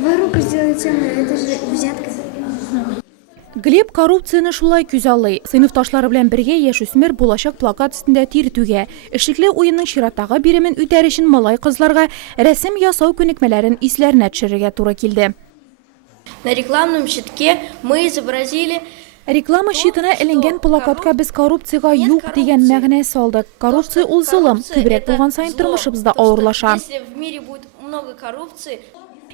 Два руку сделать темную, это же взятка. Глеб коррупцияны шулай күзаллый. Сыйныфташлары белән бергә яшүсмер булачак плакат өстендә тиртүгә, эшлекле уенның чираттагы биремен үтәр өчен малай кызларга рәсем ясау күнекмәләрен исләренә төшерергә туры килде. На рекламном щитке мы изобразили... Реклама щитына эленгән плакатка без коррупцияга юк дигән мәгънә салдык. Коррупция ул золым, күбрәк булган сайын тормышыбызда авырлаша. Если в мире будет много коррупции...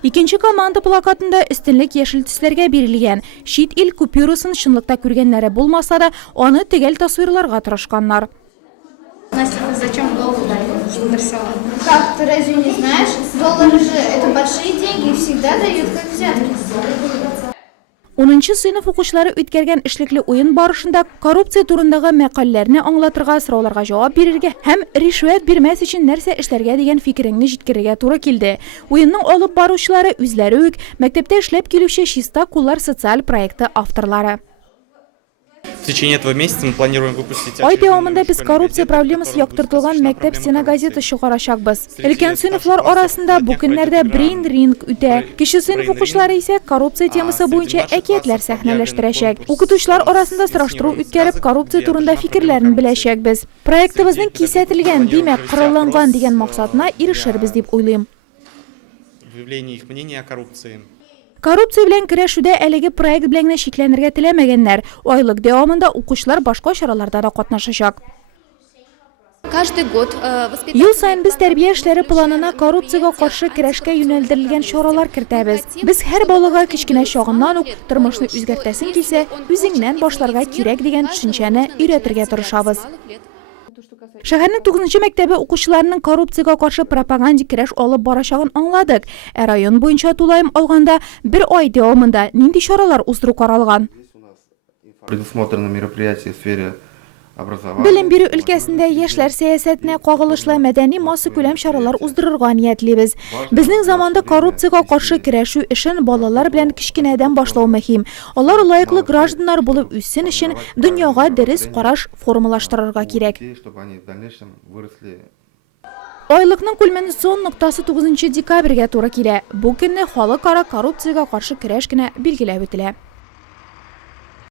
Икенче команда плакатында өстенлек яшел төсләргә бирелгән. Чит ил купюрасын чынлыкта күргәннәре булмаса да, аны тегәл тасвирларга тырышканнар. Настя, зачем доллар нарисовала? Как, ты разве не знаешь? Доллары же это большие деньги и всегда дают как взятки. 10-нчы сыйныф укучылары үткәргән эшлекле уен барышында коррупция турындагы мәкаләләрне аңлатырга, сорауларга җавап бирергә һәм ришвәт бирмәс өчен нәрсә эшләргә дигән фикереңне җиткерергә туры килде. Уенның алып баручылары үзләре үк мәктәптә эшләп килүче Чиста куллар социаль проекты авторлары. В течение этого месяца мы планируем выпустить... Ай дәвамында без коррупция проблемасы яктыртылган мәктәп стена газеты чыгарачакбыз. Өлкән сыйныфлар арасында бу көннәрдә Brain Ring үтә. Кече сыйныф укучылары исә коррупция темасы буенча әкиятләр сәхнәләштерәчәк. Укытучылар арасында сораштыру үткәреп, коррупция турында фикерләрен беләчәкбез. Проектыбызның кисәтелгән, димәк, коралланган дигән максатына ирешербез дип уйлыйм. Выявление их мнения о коррупции. Коррупция белән көрәшүдә әлеге проект белән генә шикләнергә теләмәгәннәр. Айлык дәвамында укучылар башка чараларда да катнашачак. Ел сайын без тәрбия эшләре планына коррупциягә каршы көрәшкә юнәлдерелгән чаралар кертәбез. Без һәр балага кичкенә чагыннан ук тормышны үзгәртәсен килсә, үзеңнән башларга кирәк дигән төшенчәне өйрәтергә тырышабыз. Шәһәрнең 9-нчы мәктәбе укучыларының коррупциягә каршы пропагандик көрәш алып барачагын аңладык. Район буенча тулайым алганда 1 ай дәвамында нинди чаралар уздыру каралган? Предусмотрены мероприятия в сфере образования. Белем бирү өлкәсендә яшьләр сәясәтенә кагылышлы мәдәни масса күләм чаралар уздырырга ниятлибез. Безнең заманда коррупциягә каршы көрәшү эшен балалар белән кичкенәдән башлау мөһим. Алар лаеклы гражданнар булып үссен өчен дөньяга дөрес караш формалаштырырга кирәк. Чтобы они в дальнейшем выросли. Айлыкның кульминацион ноктасы 9 декабрьгә туры килә. Бу көнне халыкара коррупциягә каршы көрәш кенә билгеләп үтелә.